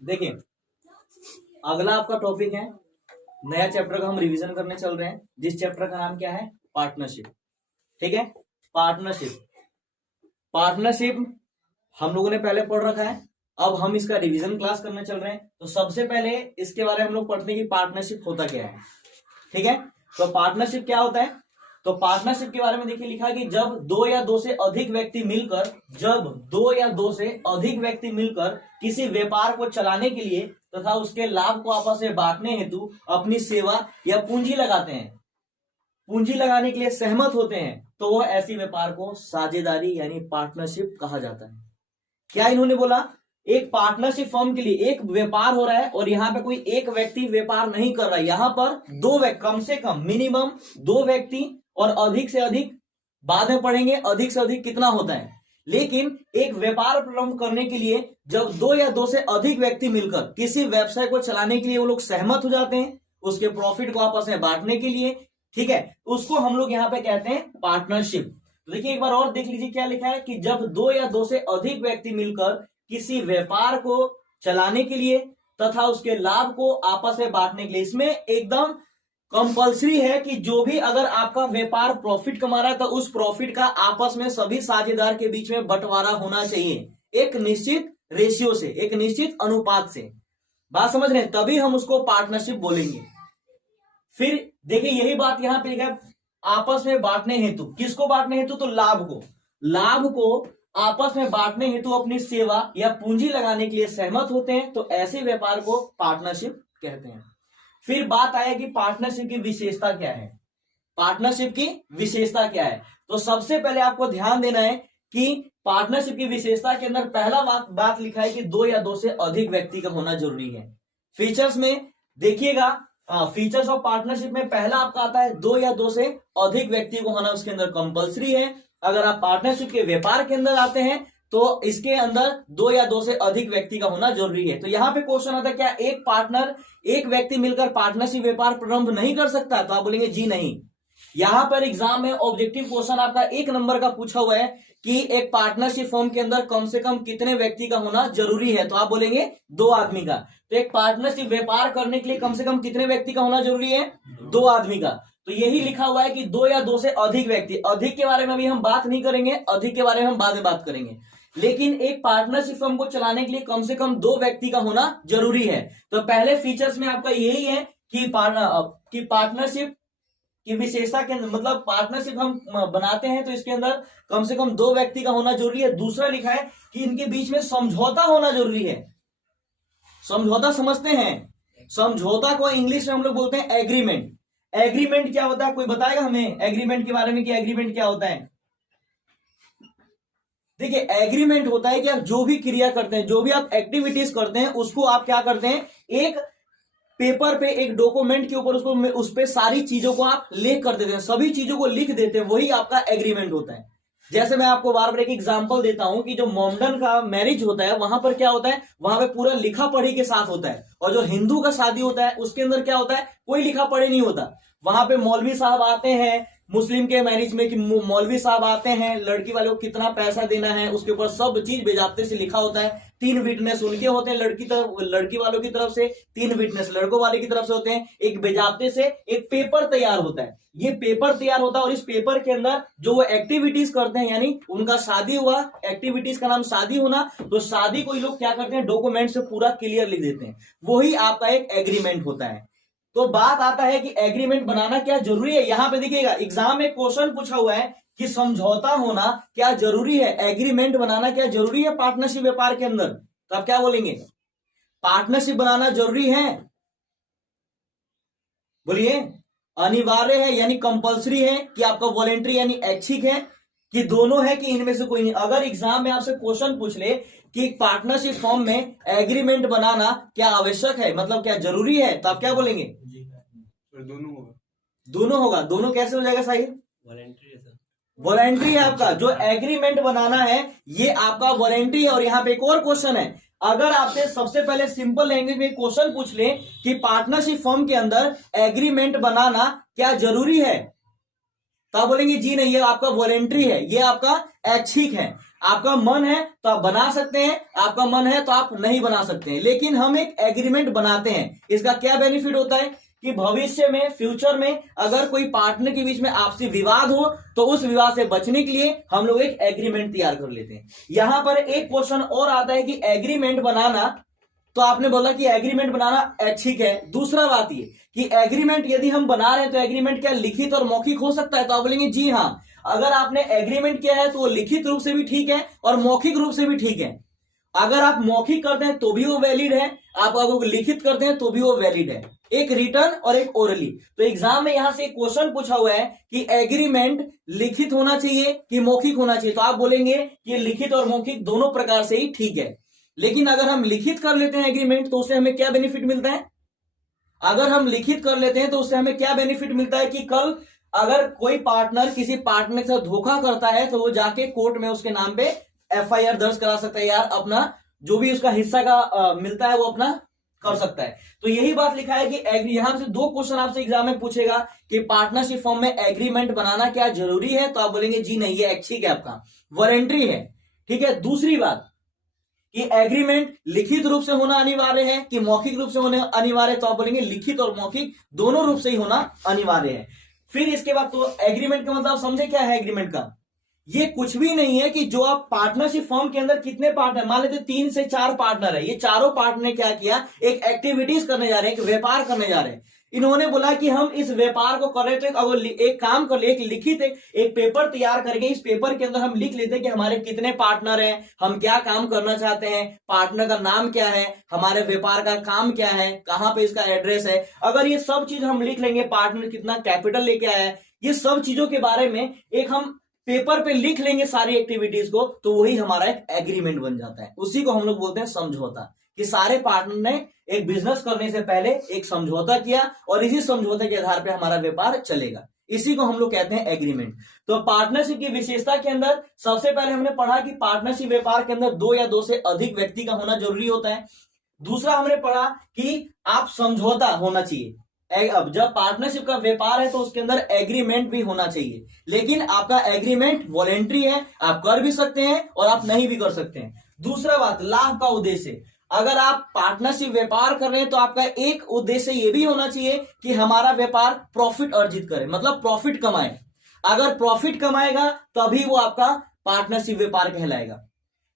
देखिए, अगला आपका टॉपिक है, नया चैप्टर का हम रिवीजन करने चल रहे हैं, जिस चैप्टर का नाम क्या है, पार्टनरशिप। ठीक है, पार्टनरशिप हम लोगों ने पहले पढ़ रखा है, अब हम इसका रिवीजन क्लास करने चल रहे हैं। तो सबसे पहले इसके बारे में हम लोग पढ़ते हैं कि पार्टनरशिप होता क्या है। ठीक है, तो पार्टनरशिप क्या होता है। तो पार्टनरशिप के बारे में देखिए, लिखा है कि जब दो या दो से अधिक व्यक्ति मिलकर किसी व्यापार को चलाने के लिए तथा उसके लाभ को आपस में बांटने हेतु अपनी सेवा या पूंजी लगाने के लिए सहमत होते हैं, तो वह ऐसी व्यापार को साझेदारी यानी पार्टनरशिप कहा जाता है। क्या इन्होंने बोला, एक पार्टनरशिप फर्म के लिए एक व्यापार हो रहा है और यहाँ पे कोई एक व्यक्ति व्यापार नहीं कर रहा है, यहाँ पर दो व्यक्ति, कम से कम मिनिमम दो व्यक्ति और अधिक से अधिक, बाद में पढ़ेंगे अधिक से अधिक कितना होता है। लेकिन एक व्यापार प्रारंभ करने के लिए जब दो या दो से अधिक व्यक्ति मिलकर किसी व्यवसाय को चलाने के लिए वो लोग सहमत हो जाते हैं, उसके प्रॉफिट को आपस में बांटने के लिए, ठीक है, उसको हम लोग यहाँ पे कहते हैं पार्टनरशिप। तो देखिए एक बार और देख लीजिए क्या लिखा है कि जब दो या दो से अधिक व्यक्ति मिलकर किसी व्यापार को चलाने के लिए तथा उसके लाभ को आपस में बांटने के लिए, इसमें एकदम कंपलसरी है कि जो भी अगर आपका व्यापार प्रॉफिट कमा रहा है तो उस प्रॉफिट का आपस में सभी साझेदार के बीच में बंटवारा होना चाहिए, एक निश्चित रेशियो से, एक निश्चित अनुपात से। बात समझ रहे हैं, तभी हम उसको पार्टनरशिप बोलेंगे। फिर देखिए यही बात यहां पे लिखा है, आपस में बांटने हेतु, किसको बांटने हेतु, तो लाभ को आपस में बांटने हेतु अपनी सेवा या पूंजी लगाने के लिए सहमत होते हैं, तो ऐसे व्यापार को पार्टनरशिप कहते हैं। फिर बात आया कि पार्टनरशिप की विशेषता क्या है। तो सबसे पहले आपको ध्यान देना है कि पार्टनरशिप की विशेषता के अंदर पहला बात लिखा है कि दो या दो से अधिक व्यक्ति का होना जरूरी है। फीचर्स में देखिएगा, फीचर्स ऑफ पार्टनरशिप में पहला आपका आता है दो या दो से अधिक व्यक्ति को होना उसके अंदर कंपलसरी है। अगर आप पार्टनरशिप के व्यापार के अंदर आते हैं तो इसके अंदर दो या दो से अधिक व्यक्ति का होना जरूरी है। तो यहाँ पे क्वेश्चन आता है, क्या एक व्यक्ति मिलकर पार्टनरशिप व्यापार प्रारंभ नहीं कर सकता, तो आप बोलेंगे जी नहीं। यहाँ पर एग्जाम में ऑब्जेक्टिव क्वेश्चन आपका 1 नंबर का पूछा हुआ है कि एक पार्टनरशिप फर्म के अंदर कम से कम कितने व्यक्ति का होना जरूरी है, तो आप बोलेंगे 2 आदमी का। तो एक पार्टनरशिप व्यापार करने के लिए कम से कम कितने व्यक्ति का होना जरूरी है, 2 आदमी का। तो यही लिखा हुआ है कि दो या दो से अधिक व्यक्ति, अधिक के बारे में अभी हम बात नहीं करेंगे, अधिक के बारे में हम बाद में बात करेंगे, लेकिन एक पार्टनरशिप फर्म को चलाने के लिए कम से कम 2 व्यक्ति का होना जरूरी है। तो पहले फीचर्स में आपका यही है कि पार्टनरशिप की विशेषता के अंदर, मतलब पार्टनरशिप हम बनाते हैं तो इसके अंदर कम से कम 2 व्यक्ति का होना जरूरी है। दूसरा लिखा है कि इनके बीच में समझौता होना जरूरी है। समझौता समझते हैं, समझौता को इंग्लिश में हम लोग बोलते हैं एग्रीमेंट। एग्रीमेंट क्या होता है, कोई बताएगा हमें एग्रीमेंट के बारे में कि एग्रीमेंट क्या होता है। देखिए एग्रीमेंट होता है कि आप जो भी क्रिया करते हैं, जो भी आप एक्टिविटीज करते हैं, उसको आप क्या करते हैं, एक पेपर पे, एक डॉक्यूमेंट के ऊपर उस पे सारी चीजों को आप लिख कर देते हैं, सभी चीजों को लिख देते हैं, वही आपका एग्रीमेंट होता है। जैसे मैं आपको बार बार एक एग्जांपल देता हूं कि जो मोमडन का मैरिज होता है वहां पर क्या होता है, वहां पे पूरा लिखा पढ़ी के साथ होता है, और जो हिंदू का शादी होता है उसके अंदर क्या होता है, कोई लिखा पढ़ी नहीं होता। वहां पे मौलवी साहब आते हैं, मुस्लिम के मैरिज में कि मौलवी साहब आते हैं, लड़की वाले को कितना पैसा देना है उसके ऊपर सब चीज बेजाब्ते से लिखा होता है। 3 विटनेस उनके होते हैं, लड़की वालों की तरफ से, 3 विटनेस लड़कों वाले की तरफ से होते हैं। एक बेजाब्ते से एक पेपर तैयार होता है, ये पेपर तैयार होता है, और इस पेपर के अंदर जो वो एक्टिविटीज करते हैं, यानी उनका शादी हुआ, एक्टिविटीज का नाम शादी होना, तो शादी को लोग क्या करते हैं, डॉक्यूमेंट से पूरा क्लियर लिख देते हैं, वही आपका एक एग्रीमेंट होता है। तो बात आता है कि एग्रीमेंट बनाना क्या जरूरी है। यहां पे देखिएगा एग्जाम में क्वेश्चन पूछा हुआ है कि समझौता होना क्या जरूरी है, एग्रीमेंट बनाना क्या जरूरी है पार्टनरशिप व्यापार के अंदर, तो आप क्या बोलेंगे, पार्टनरशिप बनाना जरूरी है, बोलिए अनिवार्य है यानी कंपलसरी है, कि आपका वॉलेंट्री यानी ऐच्छिक है, कि दोनों है, कि इनमें से कोई नहीं। अगर एग्जाम में आपसे क्वेश्चन पूछ ले कि पार्टनरशिप फॉर्म में एग्रीमेंट बनाना क्या आवश्यक है, मतलब क्या जरूरी है, तो आप क्या बोलेंगे, दोनों होगा। दोनों कैसे हो जाएगा साहिल, वॉलेंट्री है सर, वॉलेंट्री है आपका। जो एग्रीमेंट बनाना है ये आपका वॉलेंट्री है। और यहाँ पे एक और क्वेश्चन है, अगर आपसे सबसे पहले सिंपल लैंग्वेज में क्वेश्चन पूछ ले कि पार्टनरशिप फर्म के अंदर एग्रीमेंट बनाना क्या जरूरी है, तो आप बोलेंगे जी नहीं, ये आपका वॉलेंट्री है, ये आपका ऐच्छिक है। आपका मन है तो आप बना सकते हैं, आपका मन है तो आप नहीं बना सकते हैं, लेकिन हम एक एग्रीमेंट बनाते हैं। इसका क्या बेनिफिट होता है कि भविष्य में, फ्यूचर में अगर कोई पार्टनर के बीच में आपसी विवाद हो तो उस विवाद से बचने के लिए हम लोग एक एग्रीमेंट तैयार कर लेते हैं। यहां पर एक क्वेश्चन और आता है कि एग्रीमेंट बनाना, तो आपने बोला कि एग्रीमेंट बनाना ठीक है। दूसरा बात ये कि एग्रीमेंट यदि हम बना रहे हैं तो एग्रीमेंट क्या लिखित और मौखिक हो सकता है? तो आप बोलेंगे जी हाँ, अगर आपने एग्रीमेंट किया है तो वो लिखित रूप से भी ठीक है और मौखिक रूप से भी ठीक है। अगर आप मौखिक करते हैं तो भी वो वैलिड है, आप अगर लिखित करते हैं तो भी वो वैलिड है, एक रिटर्न और एक ओरली। तो एग्जाम में यहां से एक क्वेश्चन पूछा हुआ है कि एग्रीमेंट लिखित होना चाहिए कि मौखिक होना चाहिए, तो आप बोलेंगे कि लिखित और मौखिक दोनों प्रकार से ही ठीक है। लेकिन अगर हम लिखित कर लेते हैं एग्रीमेंट तो उससे हमें क्या बेनिफिट मिलता है? अगर हम लिखित कर लेते हैं तो उससे हमें क्या बेनिफिट मिलता है कि कल अगर कोई पार्टनर किसी पार्टनर के साथ धोखा करता है तो वो जाके कोर्ट में उसके नाम पे एफआईआर दर्ज करा सकता है, यार अपना जो भी उसका हिस्सा का मिलता है वो अपना कर सकता है। तो यही बात लिखा है कि यहां से दो क्वेश्चन आपसे एग्जाम में पूछेगा कि पार्टनरशिप फॉर्म में एग्रीमेंट बनाना क्या जरूरी है, तो आप बोलेंगे जी नहीं, ये ऐच्छिक है, आपका वॉलेंट्री है। ठीक है। दूसरी बात कि एग्रीमेंट लिखित रूप से होना अनिवार्य है कि मौखिक रूप से होना अनिवार्य है, तो आप बोलेंगे लिखित और मौखिक दोनों रूप से ही होना अनिवार्य है। फिर इसके बाद तो एग्रीमेंट का मतलब समझे क्या है एग्रीमेंट का? ये कुछ भी नहीं है कि जो आप पार्टनरशिप फर्म के अंदर कितने पार्टनर, मान लेते 3 से 4 पार्टनर है, ये चारों पार्टनर ने क्या किया, एक एक्टिविटीज करने जा रहे हैं, एक व्यापार करने जा रहे हैं। इन्होंने बोला कि हम इस व्यापार को कर रहे तो एक काम कर ले, एक लिखित एक पेपर तैयार करके इस पेपर के अंदर हम लिख लेते हैं कि हमारे कितने पार्टनर हैं, हम क्या काम करना चाहते हैं, पार्टनर का नाम क्या है, हमारे व्यापार का काम क्या है, कहां पे इसका एड्रेस है। अगर ये सब चीज हम लिख लेंगे, पार्टनर कितना कैपिटल लेके आया है, ये सब चीजों के बारे में एक हम पेपर पे लिख लेंगे सारी एक्टिविटीज को, तो वही हमारा एक एग्रीमेंट बन जाता है। उसी को हम लोग बोलते हैं समझौता, कि सारे पार्टनर ने एक बिजनेस करने से पहले एक समझौता किया और इसी समझौते के आधार पे हमारा व्यापार चलेगा। इसी को हम लोग कहते हैं एग्रीमेंट। तो पार्टनरशिप की विशेषता के अंदर सबसे पहले हमने पढ़ा कि पार्टनरशिप व्यापार के अंदर 2 या 2 से अधिक व्यक्ति का होना जरूरी होता है। दूसरा हमने पढ़ा कि आप समझौता होना चाहिए। अब जब पार्टनरशिप का व्यापार है तो उसके अंदर एग्रीमेंट भी होना चाहिए, लेकिन आपका एग्रीमेंट वॉलेंट्री है, आप कर भी सकते हैं और आप नहीं भी कर सकते हैं। दूसरा बात, लाभ का उद्देश्य। अगर आप पार्टनरशिप व्यापार कर रहे हैं तो आपका एक उद्देश्य ये भी होना चाहिए कि हमारा व्यापार प्रॉफिट अर्जित करे, मतलब प्रॉफिट कमाए। अगर प्रॉफिट कमाएगा तभी वो आपका पार्टनरशिप व्यापार कहलाएगा।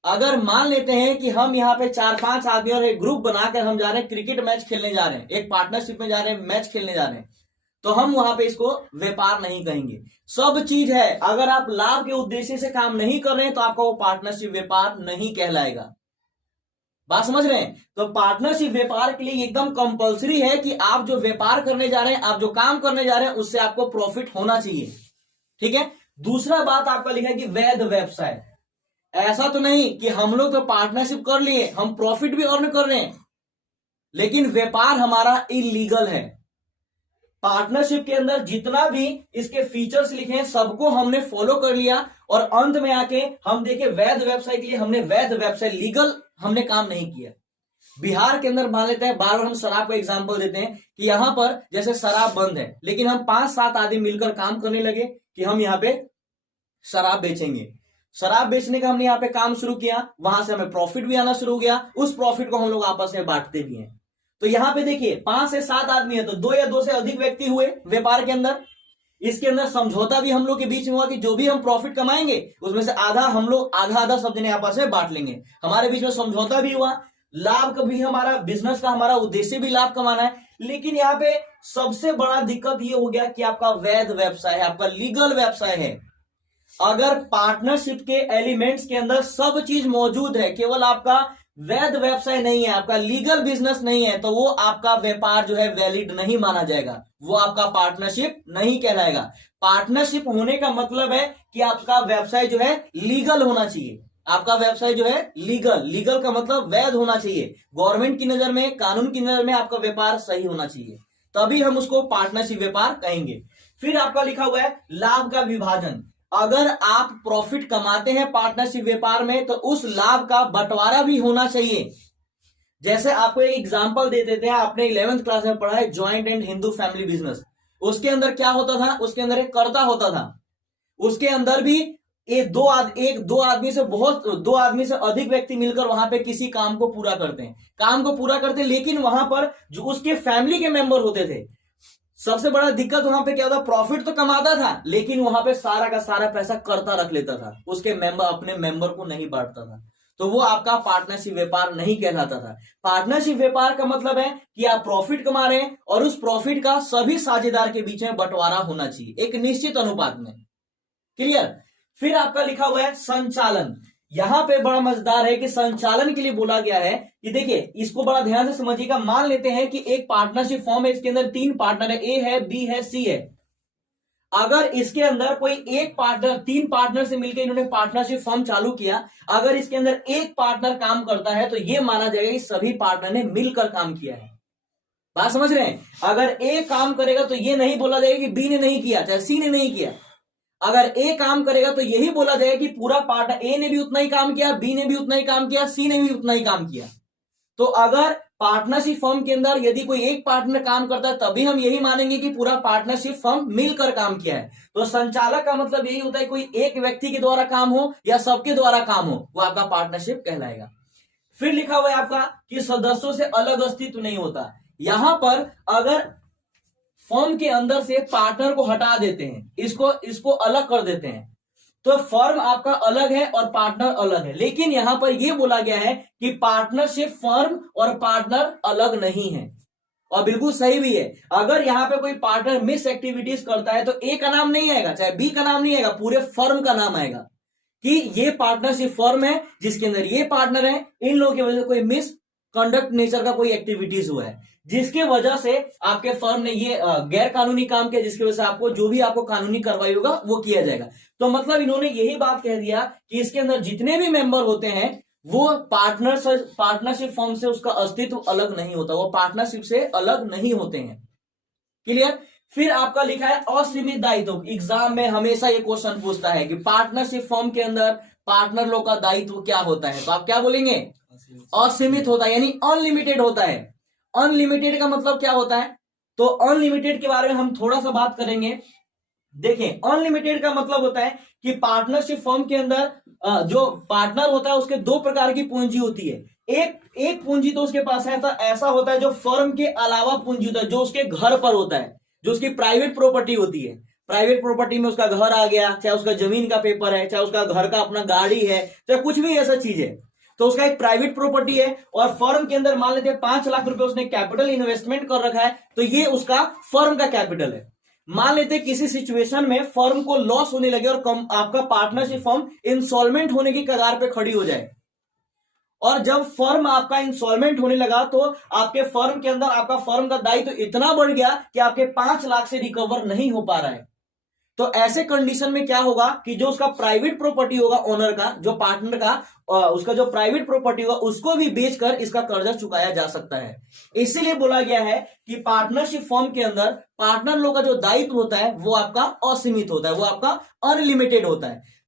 अगर मान लेते हैं कि हम यहाँ पे 4-5 आदमी और एक ग्रुप बनाकर हम जा रहे हैं क्रिकेट मैच खेलने जा रहे हैं, एक पार्टनरशिप में जा रहे हैं, मैच खेलने जा रहे हैं, तो हम वहां पे इसको व्यापार नहीं कहेंगे। सब चीज है, अगर आप लाभ के उद्देश्य से काम नहीं कर रहे हैं तो आपका वो पार्टनरशिप व्यापार नहीं कहलाएगा। बात समझ रहे हैं? तो पार्टनरशिप व्यापार के लिए एकदम कंपलसरी है कि आप जो व्यापार करने जा रहे हैं, आप जो काम करने जा रहे हैं, उससे आपको प्रॉफिट होना चाहिए। ठीक है। दूसरा बात आपका लिखा है कि वैध व्यवसाय। ऐसा तो नहीं कि हम लोग तो पार्टनरशिप कर लिए, हम प्रॉफिट भी अर्न कर रहे हैं, लेकिन व्यापार हमारा इलीगल है। पार्टनरशिप के अंदर जितना भी इसके फीचर्स लिखे हैं सबको हमने फॉलो कर लिया और अंत में आके हम देखे वैध व्यवसाय के लिए हमने वैध व्यवसाय लीगल हमने काम नहीं किया। बिहार के अंदर मान लेते हैं, बार बार हम शराब का एग्जांपल देते हैं कि यहां पर जैसे शराब बंद है, लेकिन हम 5-7 आदमी मिलकर काम करने लगे कि हम यहाँ पे शराब बेचेंगे। शराब बेचने का हमने यहाँ पे काम शुरू किया, वहां से हमें प्रॉफिट भी आना शुरू हो गया, उस प्रॉफिट को हम लोग आपस में बांटते भी हैं। तो यहाँ पे देखिए 5 से 7 आदमी है तो 2 या 2 से अधिक व्यक्ति हुए व्यापार के अंदर। इसके अंदर समझौता भी हम लोग के बीच में हुआ कि जो भी हम प्रॉफिट कमाएंगे उसमें से आधा हम लोग आधा सब जने आपस में बांट लेंगे। हमारे बीच में समझौता भी हुआ, लाभ का भी, हमारा बिजनेस का हमारा उद्देश्य भी लाभ कमाना है। लेकिन यहाँ पे सबसे बड़ा दिक्कत ये हो गया कि आपका वैध व्यवसाय है, आपका लीगल व्यवसाय है। अगर पार्टनरशिप के एलिमेंट्स के अंदर सब चीज मौजूद है, केवल आपका वैध व्यवसाय नहीं है, आपका लीगल बिजनेस नहीं है, तो वो आपका व्यापार जो है वैलिड नहीं माना जाएगा, वो आपका पार्टनरशिप नहीं कहलाएगा। पार्टनरशिप होने का मतलब है कि आपका व्यवसाय जो है लीगल होना चाहिए। आपका व्यवसाय जो है लीगल का मतलब वैध होना चाहिए। गवर्नमेंट की नजर में, कानून की नजर में आपका व्यापार सही होना चाहिए, तभी हम उसको पार्टनरशिप व्यापार कहेंगे। फिर आपका लिखा हुआ है लाभ का विभाजन। अगर आप प्रॉफिट कमाते हैं पार्टनरशिप व्यापार में तो उस लाभ का बंटवारा भी होना चाहिए। जैसे आपको एक एग्जांपल दे देते हैं, आपने 11th क्लास में पढ़ा है joint and Hindu family business. उसके अंदर क्या होता था, उसके अंदर एक कर्ता होता था, उसके अंदर भी दो आदमी से अधिक व्यक्ति मिलकर वहां पे किसी काम को पूरा करते हैं, लेकिन वहां पर जो उसके फैमिली के मेंबर होते थे, सबसे बड़ा दिक्कत वहां पे क्या होता, प्रॉफिट तो कमाता था लेकिन वहां पे सारा का सारा पैसा कर्ता रख लेता था, उसके मेंबर अपने मेंबर को नहीं बांटता था, तो वो आपका पार्टनरशिप व्यापार नहीं कहलाता था। पार्टनरशिप व्यापार का मतलब है कि आप प्रॉफिट कमा रहे हैं और उस प्रॉफिट का सभी साझेदार के बीच में बंटवारा होना चाहिए एक निश्चित अनुपात में। क्लियर। फिर आपका लिखा हुआ है संचालन। यहां पे बड़ा मजेदार है कि संचालन के लिए बोला गया है कि देखिए इसको बड़ा ध्यान से समझिएगा। मान लेते हैं कि एक पार्टनरशिप फॉर्म है, इसके अंदर 3 पार्टनर है, ए है, बी है, सी है। अगर इसके अंदर कोई एक पार्टनर, 3 पार्टनर से मिलकर इन्होंने पार्टनरशिप फॉर्म चालू किया, अगर इसके अंदर एक पार्टनर काम करता है तो यह माना जाएगा कि सभी पार्टनर ने मिलकर काम किया है। बात समझ रहे हैं। अगर ए काम करेगा तो यह नहीं बोला जाएगा कि बी ने नहीं किया, चाहे सी ने नहीं किया। अगर ए काम करेगा तो यही बोला जाएगा कि पूरा पार्टनर, ए ने भी उतना ही काम किया, बी ने भी उतना ही काम किया, सी ने भी उतना ही काम किया। तो अगर पार्टनरशिप फर्म के अंदर यदि कोई एक पार्टनर काम करता है तभी हम यही मानेंगे कि पूरा पार्टनरशिप फर्म मिलकर काम किया है। तो संचालक का मतलब यही होता है कोई एक व्यक्ति के द्वारा काम हो या सबके द्वारा काम हो, वो आपका पार्टनरशिप कहलाएगा। फिर लिखा हुआ है आपका कि सदस्यों से अलग अस्तित्व नहीं होता। यहां पर अगर फर्म के अंदर से पार्टनर को हटा देते हैं, इसको अलग कर देते हैं, तो फर्म आपका अलग है और पार्टनर अलग है। लेकिन यहां पर यह बोला गया है कि पार्टनरशिप फर्म और पार्टनर अलग नहीं है, और बिल्कुल सही भी है। अगर यहां पे कोई पार्टनर मिस एक्टिविटीज करता है तो ए का नाम नहीं आएगा, चाहे बी का नाम नहीं आएगा, पूरे फर्म का नाम आएगा कि ये पार्टनरशिप फर्म है जिसके अंदर ये पार्टनर है, इन लोगों की वजह से कोई मिस कंडक्ट नेचर का कोई एक्टिविटीज हुआ है जिसके वजह से आपके फर्म ने ये गैर कानूनी काम किया, जिसकी वजह से आपको जो भी आपको कानूनी कार्रवाई होगा वो किया जाएगा। तो मतलब इन्होंने यही बात कह दिया कि इसके अंदर जितने भी मेंबर होते हैं वो पार्टनरशिप फर्म से उसका अस्तित्व अलग नहीं होता, वो पार्टनरशिप से अलग नहीं होते हैं। क्लियर। फिर आपका लिखा है असीमित दायित्व। एग्जाम में हमेशा ये क्वेश्चन पूछता है कि पार्टनरशिप फर्म के अंदर पार्टनर लोग का दायित्व क्या होता है, तो आप क्या बोलेंगे, असीमित होता है, यानी अनलिमिटेड होता है। अनलिमिटेड का मतलब क्या होता है, तो अनलिमिटेड के बारे में हम थोड़ा सा बात करेंगे। देखें, अनलिमिटेड का मतलब होता है कि पार्टनरशिप फर्म के अंदर जो पार्टनर होता है उसके 2 प्रकार की पूंजी होती है। एक पूंजी तो उसके पास है, तो ऐसा होता है जो फर्म के अलावा पूंजी होता है, जो उसके घर पर होता है, जो उसकी प्राइवेट प्रॉपर्टी होती है। प्राइवेट प्रॉपर्टी में उसका घर आ गया, चाहे उसका जमीन का पेपर है, चाहे उसका घर का अपना गाड़ी है, चाहे कुछ भी ऐसा चीज है, तो उसका एक प्राइवेट प्रॉपर्टी है। और फर्म के अंदर मान लेते हैं 5 लाख रुपए उसने कैपिटल इन्वेस्टमेंट कर रखा है, तो ये उसका फर्म का कैपिटल है। मान लेते हैं किसी सिचुएशन में फर्म को लॉस होने लगे और आपका पार्टनरशिप फर्म इंसॉल्वेंट होने की कगार पे खड़ी हो जाए, और जब फर्म आपका इंसॉल्वेंट होने लगा तो आपके फर्म के अंदर आपका फर्म का दायित्व तो इतना बढ़ गया कि आपके 5 लाख से रिकवर नहीं हो पा रहा है। तो ऐसे कंडीशन में क्या होगा कि जो उसका प्राइवेट प्रॉपर्टी होगा, ओनर का, जो पार्टनर का, उसका जो प्राइवेट प्रॉपर्टी होगा उसको भी बेचकर इसका कर्जा चुकाया जा सकता है। इसीलिए बोला गया है कि पार्टनरशिप फर्म के अंदर पार्टनर लोग का जो दायित्व होता है वो आपका असीमित होता है, वो आपका अनलिमिटेड होता है।